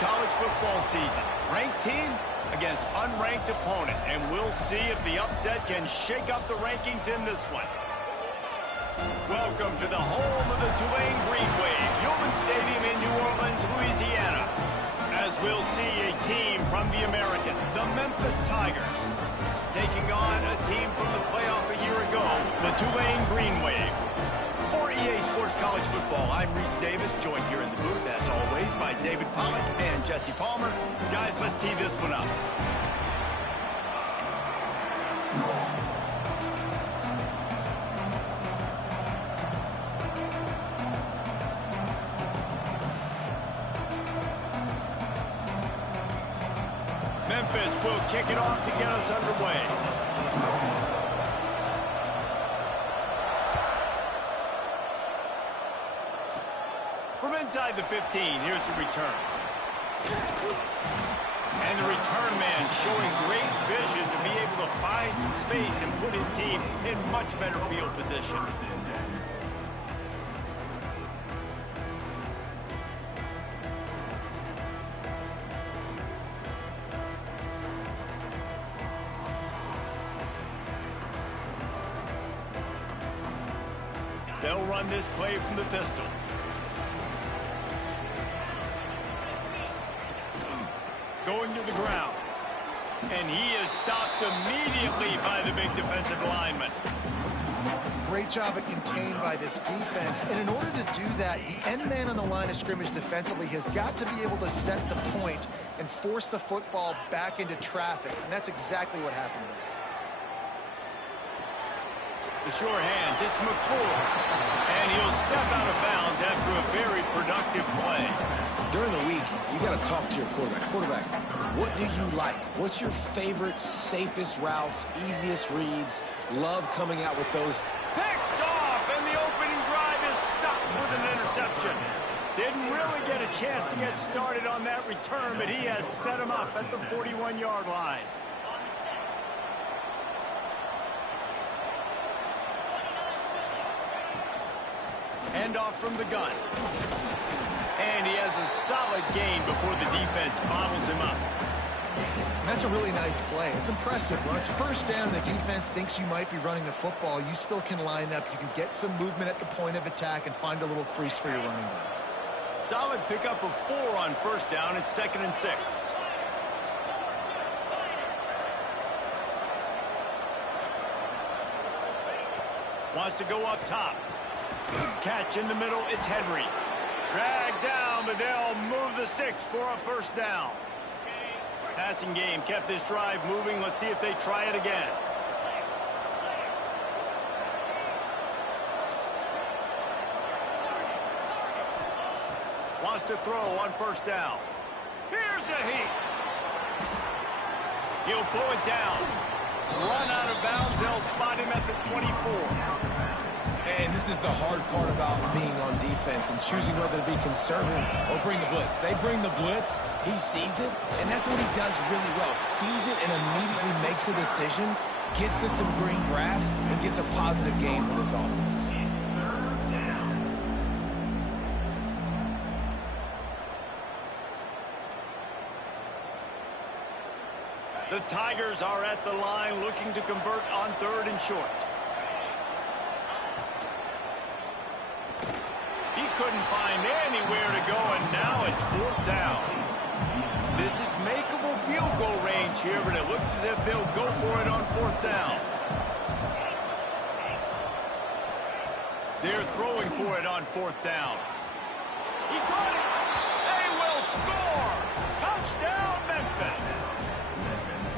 college football season. Ranked team against unranked opponent, and we'll see if the upset can shake up the rankings in this one. Welcome to the home of the Tulane Green Wave, Human Stadium in New Orleans, Louisiana. As we'll see a team from the American, the Memphis Tigers, taking on a team from the playoff a year ago, the Tulane Green Wave. For EA Sports College Football, I'm Reese Davis, joined here in the booth, as always, by David Pollack and Jesse Palmer. Guys, let's tee this one up. Memphis will kick it off to get us underway. From inside the 15, here's the return. And the return man showing great vision to be able to find some space and put his team in much better field position. They'll run this play from the pistol. Going to the ground. And he is stopped immediately by the big defensive lineman. Great job at contained by this defense. And in order to do that, the end man on the line of scrimmage defensively has got to be able to set the point and force the football back into traffic. And that's exactly what happened there. The sure hands, it's McClure. And he'll step out of bounds after a very productive play. During the week, you got to talk to your quarterback. Quarterback, what do you like? What's your favorite, safest routes, easiest reads? Love coming out with those. Picked off, and the opening drive is stopped with an interception. Didn't really get a chance to get started on that return, but he has set him up at the 41-yard line. Handoff from the gun. And he has a solid gain before the defense bottles him up. That's a really nice play. It's impressive. When it's first down and the defense thinks you might be running the football, you still can line up. You can get some movement at the point of attack and find a little crease for your running back. Solid pickup of 4 on first down. It's 2nd and 6. Wants to go up top. Catch in the middle, it's Henry. Dragged down, but they'll move the sticks for a first down. Passing game kept this drive moving. Let's see if they try it again. Wants to throw on first down. Here's a heat. He'll pull it down. Run out of bounds. They'll spot him at the 24. And this is the hard part about being on defense and choosing whether to be conservative or bring the blitz. They bring the blitz, he sees it, and that's what he does really well. Sees it and immediately makes a decision, gets to some green grass, and gets a positive gain for this offense. The Tigers are at the line looking to convert on 3rd and short. He couldn't find anywhere to go, and now it's 4th down. This is makeable field goal range here, but it looks as if they'll go for it on 4th down. They're throwing for it on 4th down. He caught it. They will score. Touchdown, Memphis.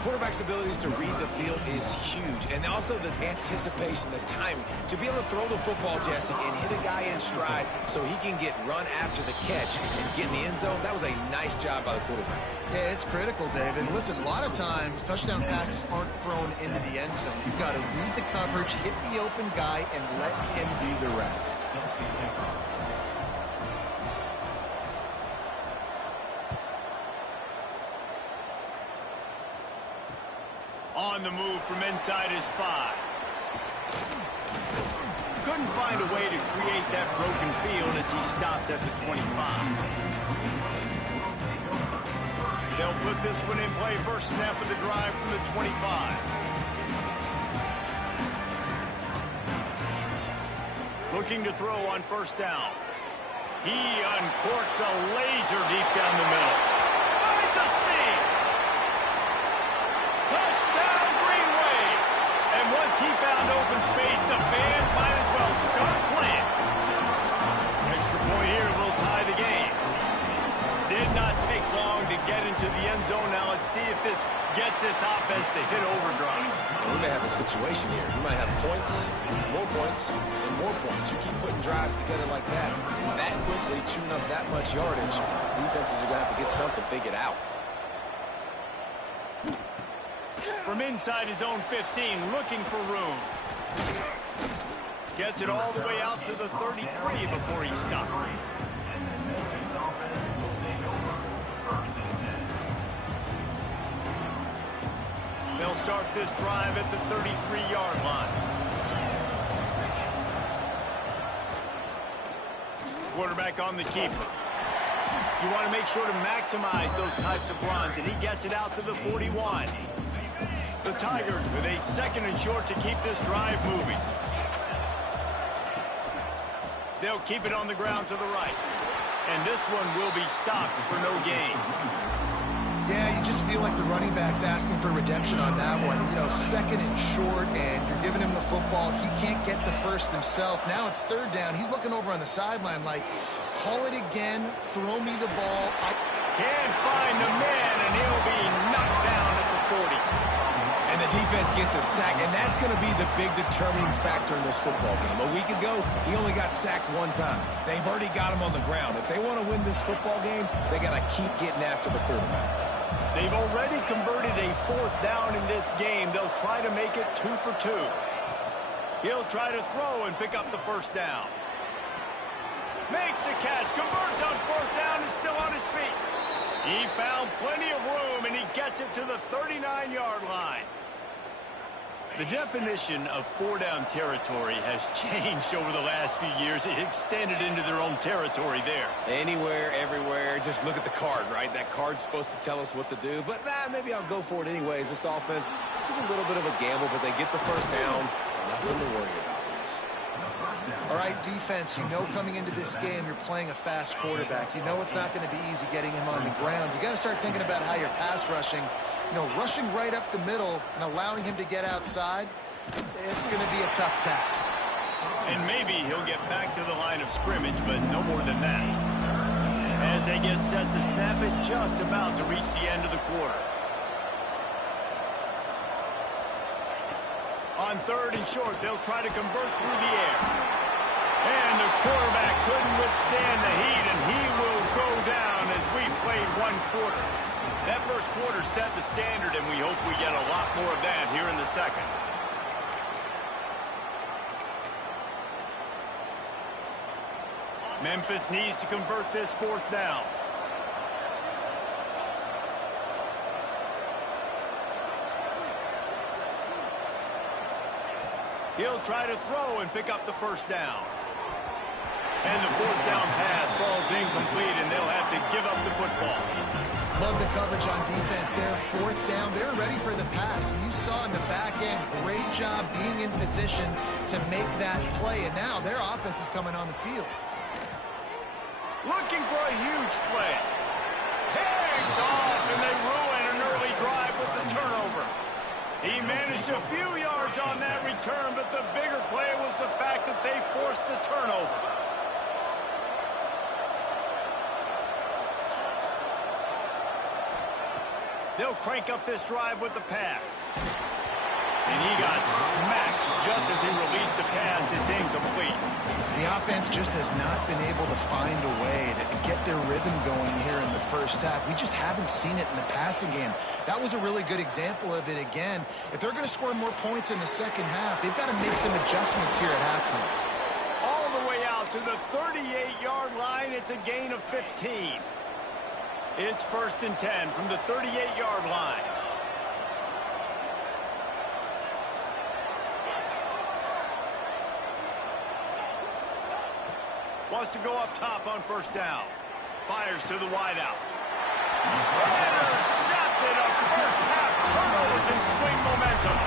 Quarterback's abilities to read the field is huge, and also the anticipation, the timing. To be able to throw the football, Jesse, and hit a guy in stride so he can get run after the catch and get in the end zone, that was a nice job by the quarterback. Yeah, it's critical, David. Listen, a lot of times, touchdown passes aren't thrown into the end zone. You've got to read the coverage, hit the open guy, and let him do the rest. On the move from inside his 5. Couldn't find a way to create that broken field as he stopped at the 25. They'll put this one in play. First snap of the drive from the 25. Looking to throw on first down. He uncorks a laser deep down the middle. Finds a seam. Touchdown, Greenway. And once he found open space, the band might as well start playing. Extra point here will tie the game. Did not take long to get into the end zone. Now let's see if this gets this offense to hit overdrive. And we may have a situation here. We might have points, and more points. You keep putting drives together like that quickly, chewing up that much yardage, defenses are going to have to get something figured out. From inside his own 15, looking for room. Gets it all the way out to the 33 before he stopped. They'll start this drive at the 33-yard line. Quarterback on the keeper. You want to make sure to maximize those types of runs, and he gets it out to the 41. The Tigers with a second and short to keep this drive moving. They'll keep it on the ground to the right. And this one will be stopped for no gain. Yeah, you just feel like the running back's asking for redemption on that one. You know, second and short, and you're giving him the football. He can't get the first himself. Now it's third down. He's looking over on the sideline like, call it again, throw me the ball. Can't find the man, and he'll be knocked down at the 40. And the defense gets a sack, and that's going to be the big determining factor in this football game. A week ago, he only got sacked one time. They've already got him on the ground. If they want to win this football game, they got to keep getting after the quarterback. They've already converted a fourth down in this game. They'll try to make it 2 for 2. He'll try to throw and pick up the first down. Makes the catch, converts on fourth down, is still on his feet. He found plenty of room, and he gets it to the 39-yard line. The definition of four-down territory has changed over the last few years. It extended into their own territory there. Anywhere, everywhere, just look at the card, right? That card's supposed to tell us what to do, but maybe I'll go for it anyways. This offense took a little bit of a gamble, but they get the first down. Nothing to worry about, Reese. All right, defense, you know coming into this game you're playing a fast quarterback. You know it's not going to be easy getting him on the ground. You got to start thinking about how you're pass rushing. You know, rushing right up the middle and allowing him to get outside, it's going to be a tough task. And maybe he'll get back to the line of scrimmage, but no more than that. As they get set to snap it, just about to reach the end of the quarter. On third and short, they'll try to convert through the air. And the quarterback couldn't withstand the heat, and he will go down as we played one quarter. That first quarter set the standard, and we hope we get a lot more of that here in the second. Memphis needs to convert this fourth down. He'll try to throw and pick up the first down. And the fourth down pass falls incomplete, and they'll have to give up the football. Love the coverage on defense there. Fourth down, they're ready for the pass. You saw in the back end, great job being in position to make that play. And now their offense is coming on the field. Looking for a huge play. Picked off, and they ruin an early drive with the turnover. He managed a few yards on that return, but the bigger play was the fact that they forced the turnover. They'll crank up this drive with the pass. And he got smacked just as he released the pass. It's incomplete. The offense just has not been able to find a way to get their rhythm going here in the first half. We just haven't seen it in the passing game. That was a really good example of it again. If they're going to score more points in the second half, they've got to make some adjustments here at halftime. All the way out to the 38-yard line. It's a gain of 15. It's first and 10 from the 38-yard line. Wants to go up top on first down. Fires to the wideout. Intercepted. A first half turnover can swing momentum.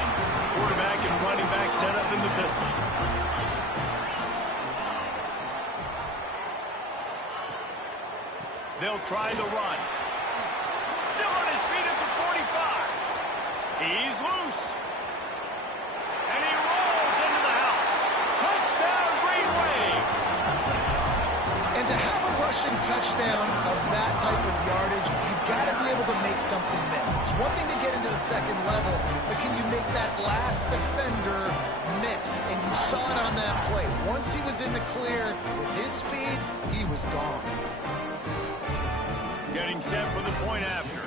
Quarterback and running back set up in the pistol. They'll try the run. Still on his feet at the 45. He's loose. And he rolls into the house. Touchdown, Green Wave. And to have a rushing touchdown of that type of yardage, you've got to be able to make something miss. It's one thing to get into the second level, but can you make that last defender miss? And you saw it on that play. Once he was in the clear with his speed, he was gone. Getting set for the point after.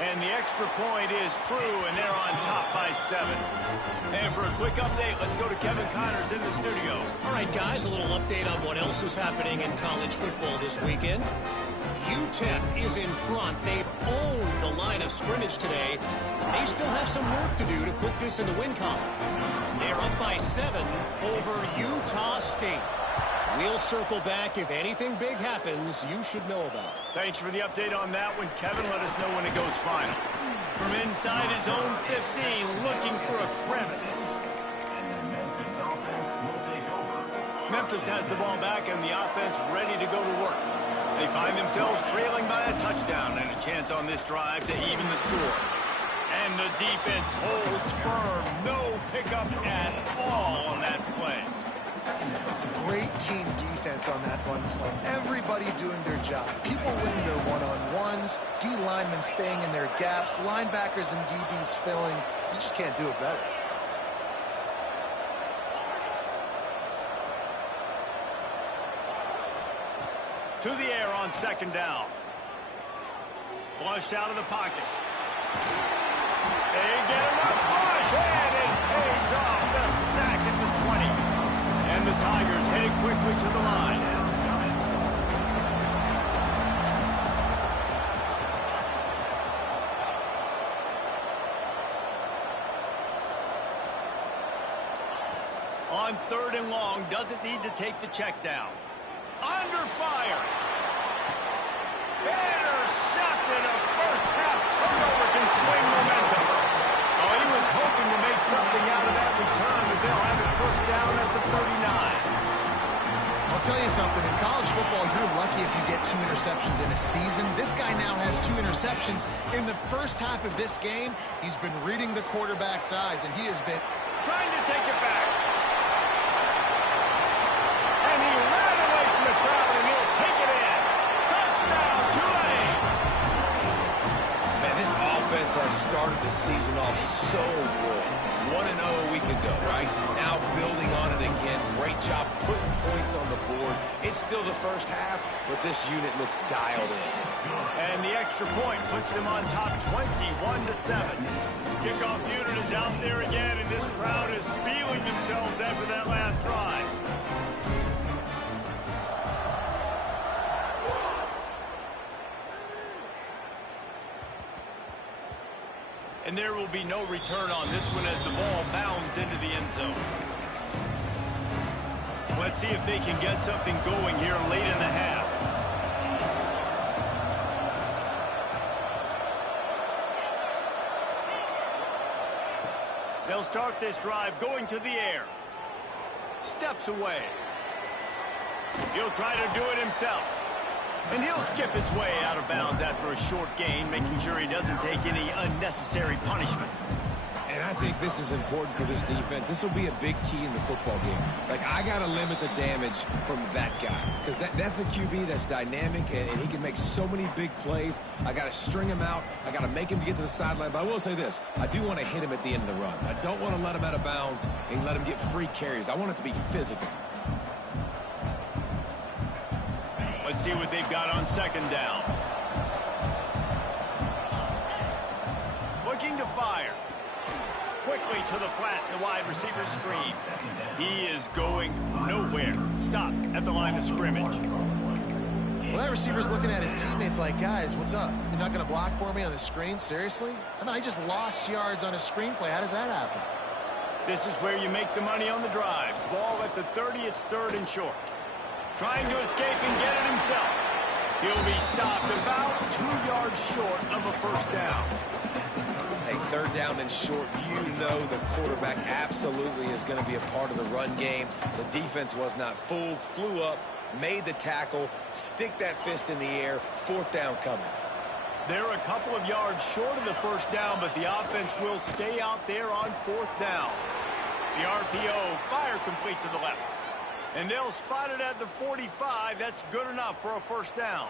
And the extra point is true, and they're on top by 7. And for a quick update, let's go to Kevin Connors in the studio. All right, guys, a little update on what else is happening in college football this weekend. UTEP is in front. They've owned the line of scrimmage today. They still have some work to do to put this in the win column. They're up by 7 over Utah State. We'll circle back. If anything big happens, you should know about it. Thanks for the update on that one, Kevin. Let us know when it goes final. From inside his own 15, looking for a crevice. Memphis has the ball back and the offense ready to go to work. They find themselves trailing by a touchdown and a chance on this drive to even the score. And the defense holds firm. No pickup at all on that play. Great team defense on that run play. Everybody doing their job. People winning their one-on-ones, D linemen staying in their gaps, linebackers and DBs filling. You just can't do it better. To the air on second down. Flushed out of the pocket. They get him up, push, and it pays off. The sack at the 20. And the Tigers headed quickly to the line. On 3rd and long, doesn't need to take the check down. Under fire. Intercepted. A first half turnover can swing momentum. Oh, he was hoping to make something out of that return, but they'll have it first down at the 39. I'll tell you something. In college football, you're lucky if you get 2 interceptions in a season. This guy now has 2 interceptions. In the first half of this game, he's been reading the quarterback's eyes, and he has been trying to take it back. And he ran away from the crowd, and he'll take it in. Touchdown, Tulane. Man, this offense has started the season off so good. 1-0 a week ago, right? Now building on it again. Great job putting points on the board. It's still the first half, but this unit looks dialed in. And the extra point puts them on top 21-7. Kickoff unit is out there again, and this crowd is feeling themselves after that last drive. And there will be no return on this one as the ball bounds into the end zone. Let's see if they can get something going here late in the half. They'll start this drive going to the air. Steps away. He'll try to do it himself. And he'll skip his way out of bounds after a short gain, making sure he doesn't take any unnecessary punishment. And I think this is important for this defense. This will be a big key in the football game. Like, I got to limit the damage from that guy. Because that's a QB that's dynamic, and he can make so many big plays. I got to string him out. I got to make him get to the sideline. But I will say this. I do want to hit him at the end of the runs. I don't want to let him out of bounds and let him get free carries. I want it to be physical. Let's see what they've got on second down. Looking to fire. Quickly to the flat, the wide receiver screen. He is going nowhere. Stop at the line of scrimmage. Well, that receiver's looking at his teammates like, guys, what's up? You're not going to block for me on the screen? Seriously? I mean, I just lost yards on a screenplay. How does that happen? This is where you make the money on the drives. Ball at the 30, it's 3rd and short. Trying to escape and get it himself. He'll be stopped about 2 yards short of a first down. Hey, 3rd down and short, you know the quarterback absolutely is going to be a part of the run game. The defense was not fooled, flew up, made the tackle, stick that fist in the air, 4th down coming. They're a couple of yards short of the first down, but the offense will stay out there on 4th down. The RPO, fire complete to the left. And they'll spot it at the 45. That's good enough for a first down.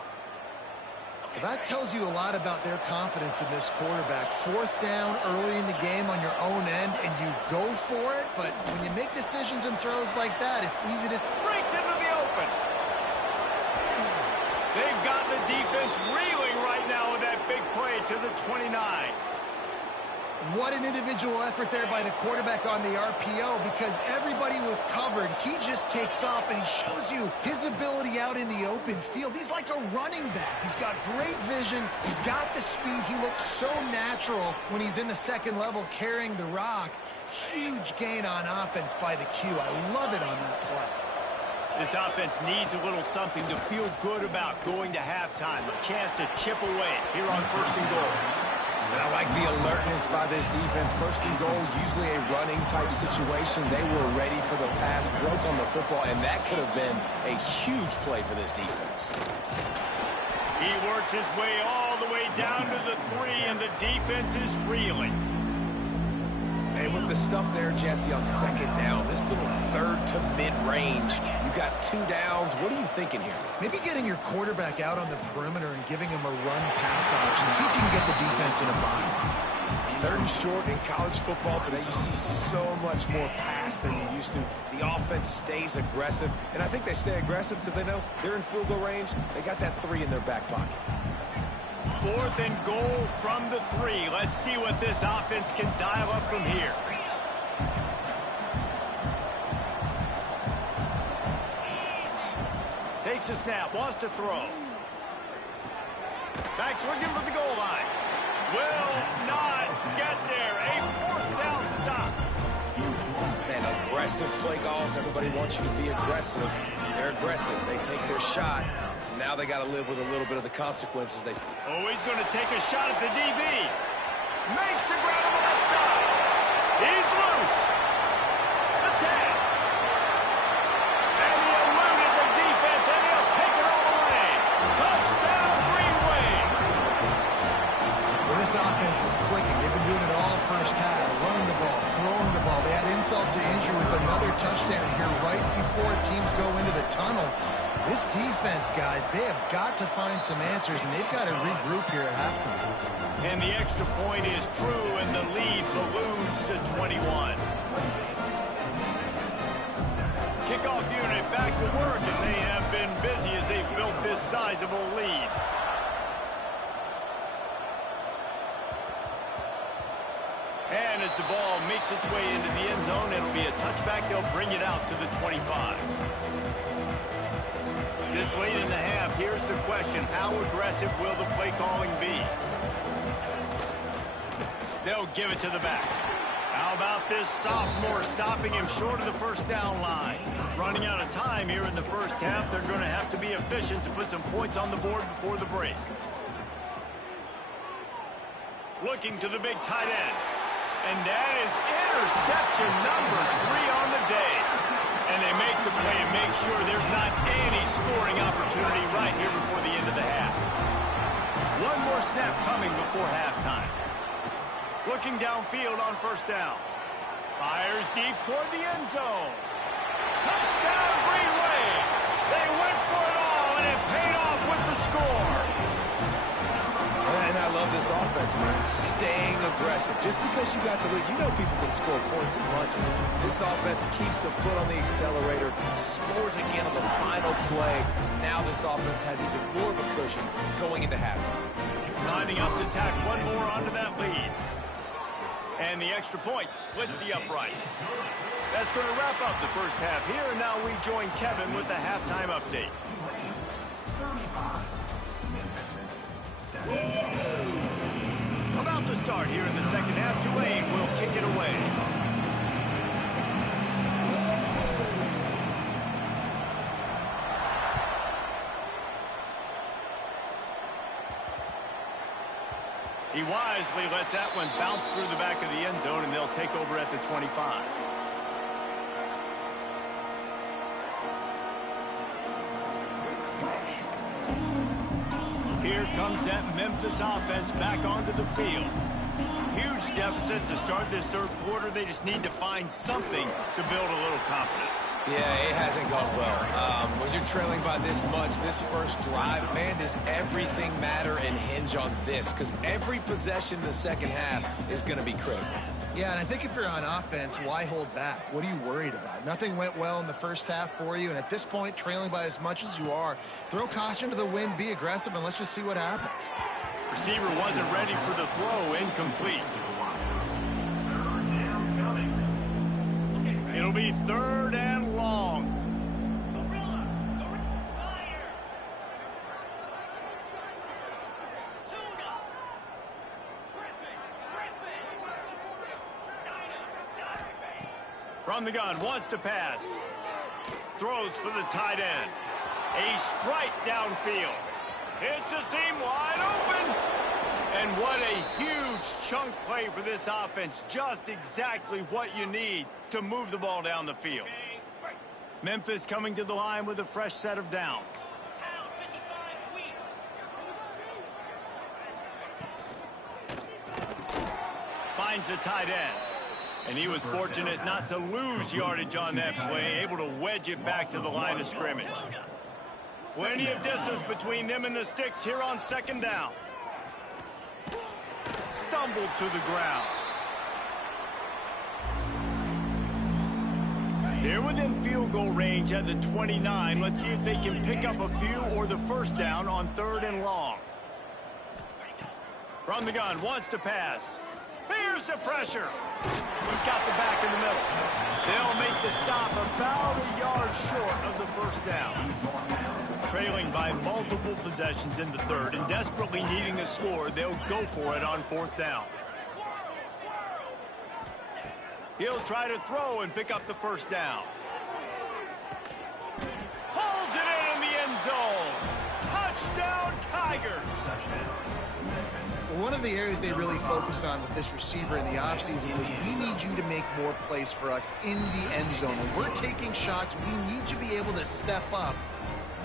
Well, that tells you a lot about their confidence in this quarterback. 4th down early in the game on your own end, and you go for it. But when you make decisions and throws like that, it's easy to... Breaks into the open. They've got the defense reeling right now with that big play to the 29. What an individual effort there by the quarterback on the RPO, because everybody was covered. He just takes off, and he shows you his ability out in the open field. He's like a running back. He's got great vision. He's got the speed. He looks so natural when he's in the 2nd level carrying the rock. Huge gain on offense by the Q. I love it on that play. This offense needs a little something to feel good about going to halftime. A chance to chip away here on 1st and goal. And I like the alertness by this defense. 1st and goal, usually a running type situation. They were ready for the pass, broke on the football, and that could have been a huge play for this defense. He works his way all the way down to the 3, and the defense is reeling. And with the stuff there, Jesse, on 2nd down, this little 3rd to mid-range, you got 2 downs. What are you thinking here? Maybe getting your quarterback out on the perimeter and giving him a run-pass option. See if you can get the defense in a bind. 3rd and short in college football today, you see so much more pass than you used to. The offense stays aggressive, and I think they stay aggressive because they know they're in field goal range. They got that 3 in their back pocket. 4th and goal from the 3. Let's see what this offense can dial up from here. Takes a snap, wants to throw. Back swinging for the goal line. Will not get there. A 4th down stop. Man, aggressive play calls. Everybody wants you to be aggressive. They're aggressive. They take their shot. Now they got to live with a little bit of the consequences. Oh, he's going to take a shot at the DB. Makes the grab on the left side. He's loose. The tag. And he eluded the defense, and he'll take it all away. Touchdown, Green Wave. Well, this offense is clicking. They've been doing it all first half. Running the ball, throwing the ball. They had insult to injury with another touchdown here right before teams go into the tunnel. This defense, guys, they have got to find some answers, and they've got to regroup here at halftime. And the extra point is true, and the lead balloons to 21. Kickoff unit back to work, and they have been busy as they've built this sizable lead. And as the ball makes its way into the end zone, it'll be a touchback. They'll bring it out to the 25. This late in the half, here's the question. How aggressive will the play calling be? They'll give it to the back. How about this sophomore stopping him short of the first down line? Running out of time here in the first half. They're going to have to be efficient to put some points on the board before the break. Looking to the big tight end. And that is interception number 3 on the day. And they make the play and make sure there's not any scoring opportunity right here before the end of the half. One more snap coming before halftime. Looking downfield on first down. Fires deep toward the end zone. Touchdown, Green Wave. They went for it all, and it paid off with the score. And I love this offense, man. Staying aggressive. Just because you got the lead, you know people can score points and punches. This offense keeps the foot on the accelerator, scores again on the final play. Now this offense has even more of a cushion going into halftime. Lining up to tack one more onto that lead. And the extra point splits the uprights. That's going to wrap up the first half here, and now we join Kevin with the halftime update. About to start here in the second half. Tulane will kick it away. He wisely lets that one bounce through the back of the end zone, and they'll take over at the 25. Here comes that Memphis offense back onto the field. Huge deficit to start this third quarter. They just need to find something to build a little confidence. Yeah, it hasn't gone well. When you're trailing by this much, this first drive, man, does everything matter and hinge on this? Because every possession in the second half is going to be critical. Yeah, and I think if you're on offense, why hold back? What are you worried about? Nothing went well in the first half for you, and at this point, trailing by as much as you are, throw caution to the wind, be aggressive, and let's just see what happens. Receiver wasn't ready for the throw, incomplete. It'll be third and long. From the gun, wants to pass. Throws for the tight end. A strike downfield. It's a seam wide open. And what a huge chunk play for this offense. Just exactly what you need to move the ball down the field. Memphis coming to the line with a fresh set of downs. Finds the tight end. And he was fortunate not to lose yardage on that play, able to wedge it back to the line of scrimmage. Plenty of distance between them and the sticks here on second down. Stumbled to the ground. They're within field goal range at the 29. Let's see if they can pick up a few or the first down on third and long. From the gun, wants to pass. Here's the pressure. He's got the back in the middle. They'll make the stop about a yard short of the first down. Trailing by multiple possessions in the third and desperately needing a score, they'll go for it on fourth down. He'll try to throw and pick up the first down. Pulls it in the end zone. Touchdown, Tigers. One of the areas they really focused on with this receiver in the offseason was we need you to make more plays for us in the end zone. When we're taking shots, we need you to be able to step up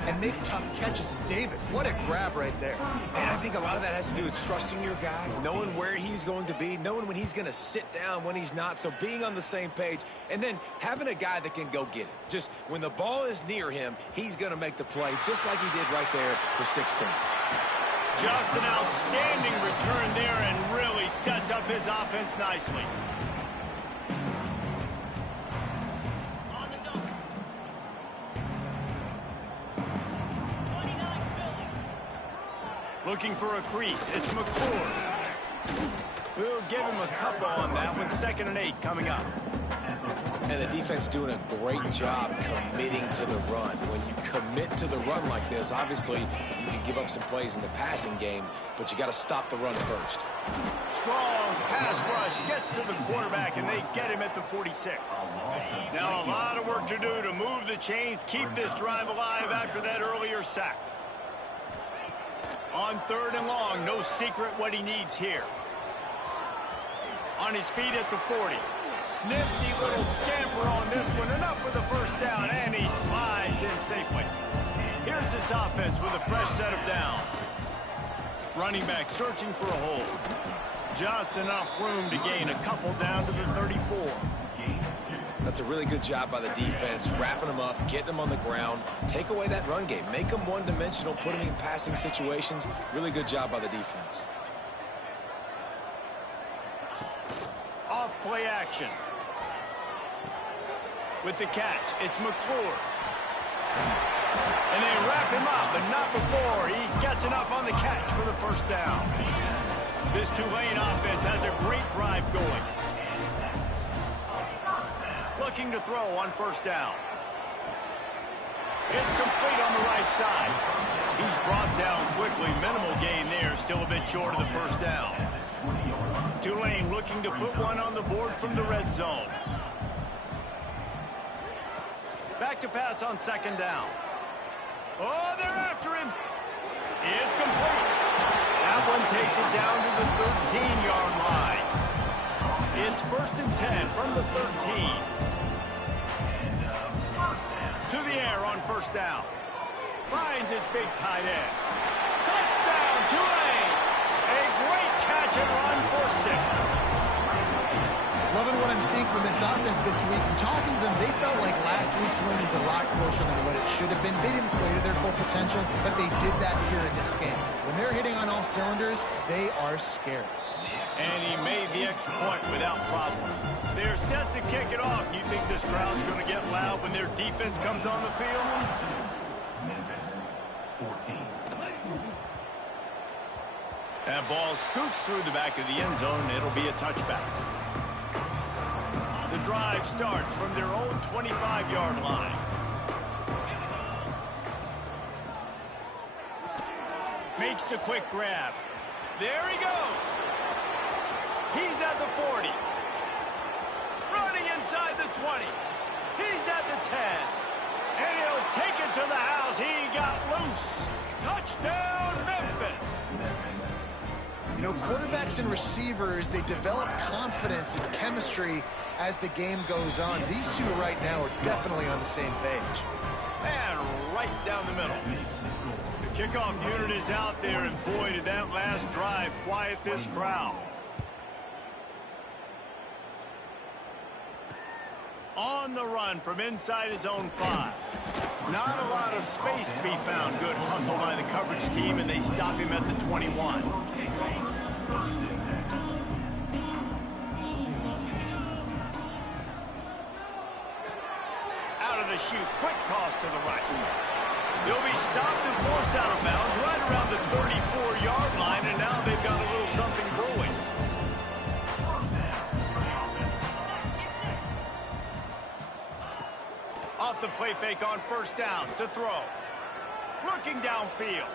and make tough catches. And David, what a grab right there. And I think a lot of that has to do with trusting your guy, knowing where he's going to be, knowing when he's going to sit down, when he's not. So being on the same page, and then having a guy that can go get it. Just when the ball is near him, he's going to make the play just like he did right there for 6 points. Just an outstanding return there and really sets up his offense nicely. Looking for a crease. It's McClure. We'll give him a couple on that one. 2nd and 8 coming up. And the defense doing a great job committing to the run. When you commit to the run like this, obviously you can give up some plays in the passing game, but you got to stop the run first. Strong pass rush gets to the quarterback, and they get him at the 46. Now a lot of work to do to move the chains, keep this drive alive after that earlier sack. On 3rd and long, no secret what he needs here. On his feet at the 40. Nifty little scamper on this one. Enough for the first down, and he slides in safely. Here's this offense with a fresh set of downs. Running back searching for a hole. Just enough room to gain a couple down to the 34. That's a really good job by the defense, wrapping them up, getting them on the ground. Take away that run game. Make them one-dimensional, put them in passing situations. Really good job by the defense. Off play action. With the catch, it's McClure. And they wrap him up, but not before he gets enough on the catch for the first down. This Tulane offense has a great drive going. Looking to throw on first down. It's complete on the right side. He's brought down quickly. Minimal gain there. Still a bit short of the first down. Tulane looking to put one on the board from the red zone. Back to pass on 2nd down. Oh, they're after him. It's complete. That one takes it down to the 13-yard line. It's 1st and 10 from the 13. To the air on 1st down. Finds his big tight end. Touchdown, Tulane! A great catch and run for 6. Loving what I'm seeing from this offense this week. And talking to them, they felt like last week's win was a lot closer than what it should have been. They didn't play to their full potential, but they did that here in this game. When they're hitting on all cylinders, they are scary. And he made the extra point without problem. They're set to kick it off. You think this crowd's going to get loud when their defense comes on the field? That ball scoots through the back of the end zone. It'll be a touchback. The drive starts from their own 25-yard line. Makes the quick grab. There he goes. He's at the 40. Running inside the 20. He's at the 10. And he'll take it to the house. He got loose. Touchdown, Memphis. You know, quarterbacks and receivers, they develop confidence and chemistry as the game goes on. These two right now are definitely on the same page. And right down the middle. The kickoff unit is out there, and boy, did that last drive quiet this crowd. On the run from inside his own 5. Not a lot of space to be found. Good hustle by the coverage team, and they stop him at the 21. Out of the chute, quick toss to the right. He'll be stopped and forced out of bounds right around the 34-yard line, and now they've got a little something brewing. Off the play fake on 1st down to throw. Looking downfield.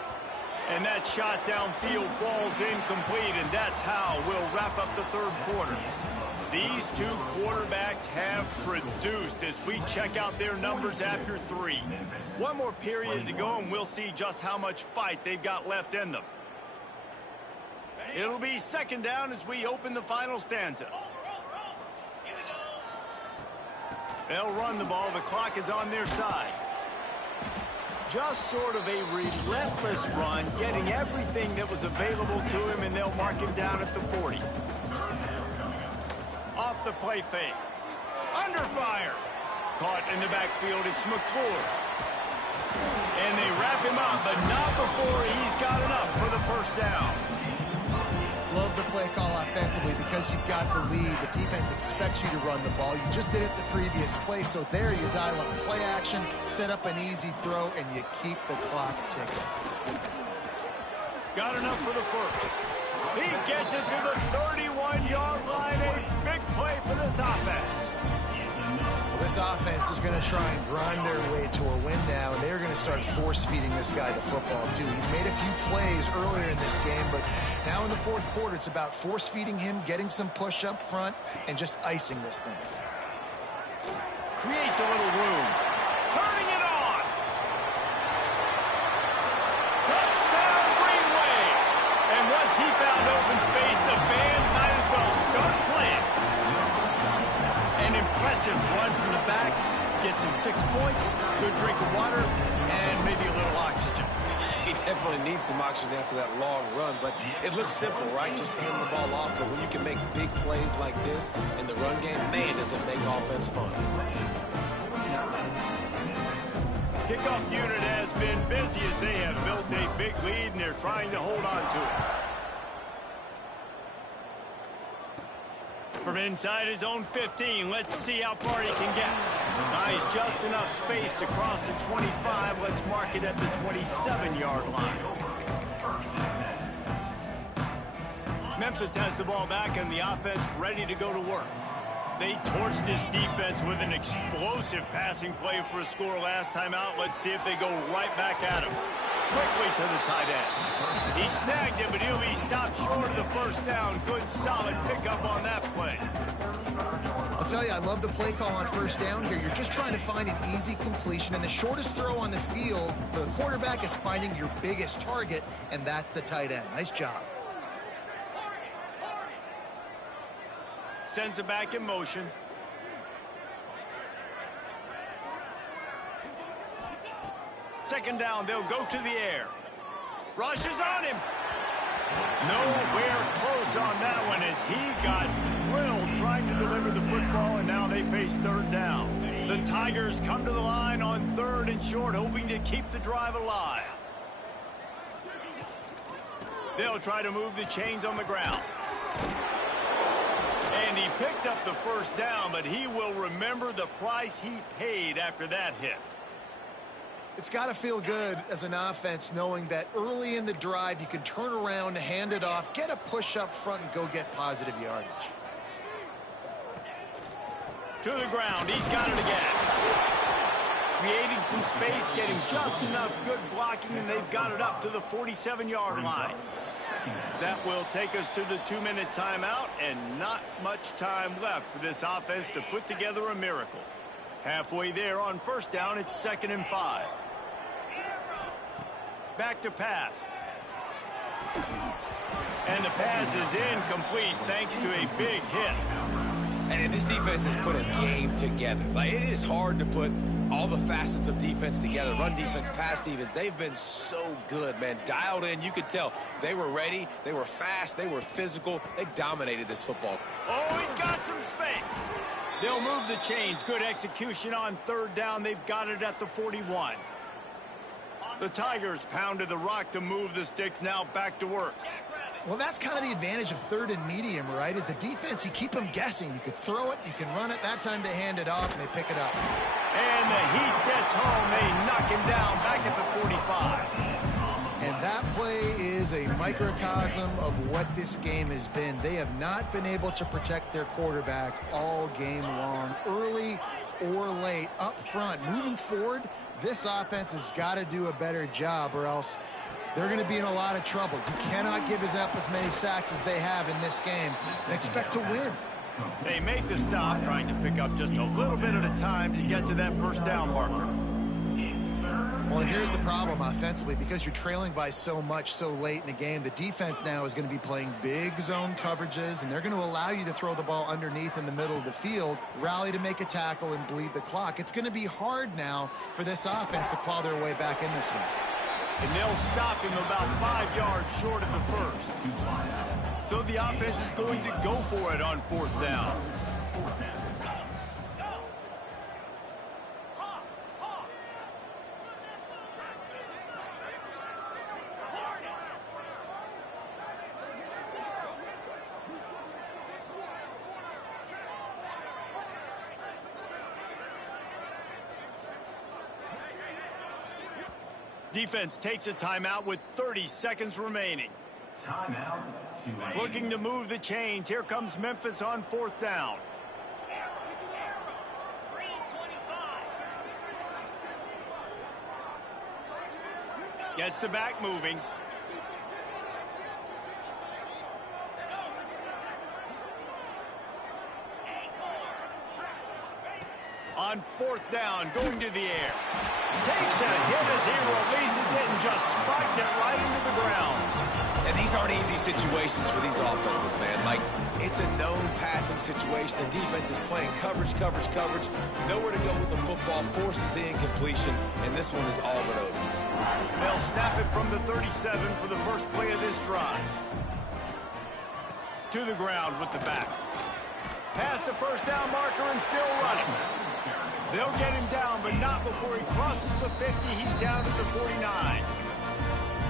And that shot downfield falls incomplete, and that's how we'll wrap up the 3rd quarter. These two quarterbacks have produced as we check out their numbers after 3. One more period to go, and we'll see just how much fight they've got left in them. It'll be 2nd down as we open the final stanza. They'll run the ball. The clock is on their side. Just sort of a relentless run, getting everything that was available to him, and they'll mark him down at the 40. Off the play fake. Under fire. Caught in the backfield. It's McClure. And they wrap him up, but not before he's got enough for the 1st down. Love the play call offensively because you've got the lead. The defense expects you to run the ball. You just did it the previous play, so there you dial up play action, set up an easy throw, and you keep the clock ticking. Got enough for the 1st. He gets it to the 31-yard line. A big play for this offense. Well, this offense is going to try and grind their way to a win now, and they're going to start force-feeding this guy the football, too. He's made a few plays earlier in this game, but now in the 4th quarter, it's about force-feeding him, getting some push up front, and just icing this thing. Creates a little room. Turning it on. Touchdown, Greenway. And once he found open space, the band might as well start playing. An impressive run from the back. Gets him 6 points, good drink of water, and maybe a little oxygen. He definitely needs some oxygen after that long run, but it looks simple, right? Just hand the ball off, but when you can make big plays like this in the run game, man, does it make offense fun. Kickoff unit has been busy as they have built a big lead, and they're trying to hold on to it. From inside his own 15, let's see how far he can get. Nice, just enough space to cross the 25. Let's mark it at the 27-yard line. Memphis has the ball back and the offense ready to go to work. They torched this defense with an explosive passing play for a score last time out. Let's see if they go right back at him. Quickly to the tight end. He snagged it, but he'll be stopped short of the 1st down. Good, solid pickup on that play. I'll tell you, I love the play call on 1st down here. You're just trying to find an easy completion, and the shortest throw on the field for the quarterback is finding your biggest target, and that's the tight end. Nice job. Sends it back in motion. Second down, they'll go to the air. Rushes on him. Nowhere close on that one as he got drilled trying to deliver the football, and now they face third down. The Tigers come to the line on 3rd and short, hoping to keep the drive alive. They'll try to move the chains on the ground. And he picks up the first down, but he will remember the price he paid after that hit. It's got to feel good as an offense knowing that early in the drive you can turn around, hand it off, get a push up front, and go get positive yardage. To the ground. He's got it again. Creating some space, getting just enough good blocking, and they've got it up to the 47-yard line. That will take us to the 2-minute timeout, and not much time left for this offense to put together a miracle. Halfway there on first down, it's 2nd and 5. Back to pass. And the pass is incomplete thanks to a big hit. And this defense has put a game together. Like, it is hard to put all the facets of defense together. Run defense, pass defense. They've been so good, man. Dialed in. You could tell they were ready. They were fast. They were physical. They dominated this football. Oh, he's got some space. They'll move the chains. Good execution on 3rd down. They've got it at the 41. The Tigers pounded the rock to move the sticks. Now back to work. Well, that's kind of the advantage of 3rd and medium, right? Is the defense, you keep them guessing. You could throw it, you can run it. That time they hand it off and they pick it up. And the heat gets home. They knock him down back at the 45. And that play is a microcosm of what this game has been. They have not been able to protect their quarterback all game long, early or late, up front. Moving forward, this offense has got to do a better job, or else they're going to be in a lot of trouble. You cannot give up as many sacks as they have in this game and expect to win. They make the stop, trying to pick up just a little bit at a time to get to that first down marker. Well, and here's the problem offensively. Because you're trailing by so much so late in the game, the defense now is going to be playing big zone coverages, and they're going to allow you to throw the ball underneath in the middle of the field, rally to make a tackle, and bleed the clock. It's going to be hard now for this offense to claw their way back in this one. And they'll stop him about 5 yards short of the first. So the offense is going to go for it on 4th down. Defense takes a timeout with 30 seconds remaining. Timeout. Looking to move the chains. Here comes Memphis on 4th down. Gets the back moving. On 4th down, going to the air. Takes a hit as he releases it and just spiked it right into the ground. And these aren't easy situations for these offenses, man. Like, it's a known passing situation. The defense is playing coverage. Nowhere to go with the football, forces the incompletion, and this one is all but over. They'll snap it from the 37 for the first play of this drive. To the ground with the back. Past the first down marker and still running. They'll get him down, but not before he crosses the 50. He's down to the 49.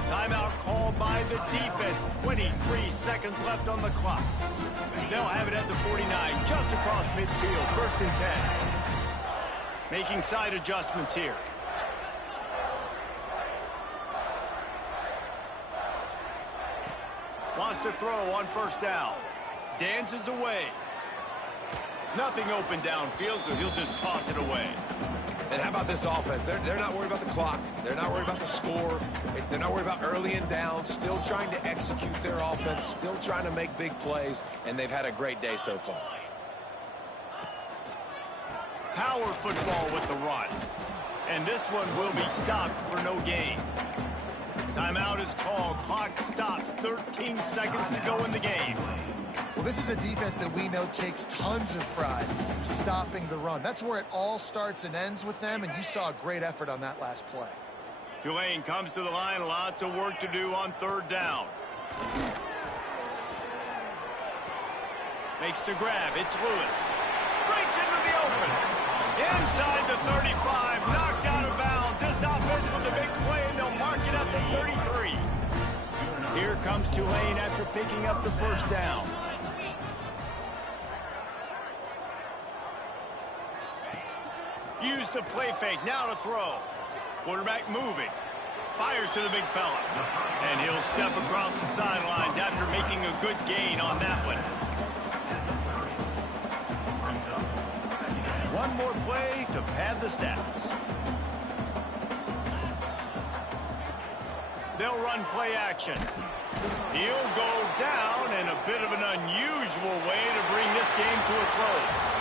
Timeout called by the defense. 23 seconds left on the clock. They'll have it at the 49, just across midfield. 1st and 10. Making side adjustments here. Wants to throw on 1st down. Dances away. Nothing open downfield, so he'll just toss it away. And how about this offense? They're not worried about the clock. They're not worried about the score. They're not worried about early and down. Still trying to execute their offense. Still trying to make big plays. And they've had a great day so far. Power football with the run. And this one will be stopped for no gain. Timeout is called. Clock stops. 13 seconds to go in the game. We're this is a defense that we know takes tons of pride stopping the run. That's where it all starts and ends with them, and you saw a great effort on that last play. Tulane comes to the line. Lots of work to do on third down. Makes the grab. It's Lewis. Breaks into the open. Inside the 35. Knocked out of bounds. This offense with a big play, and they'll mark it at the 33. Here comes Tulane after picking up the first down. Use the play fake. Now to throw. Quarterback moving. Fires to the big fella. And he'll step across the sidelines after making a good gain on that one. One more play to pad the stats. They'll run play action. He'll go down in a bit of an unusual way to bring this game to a close.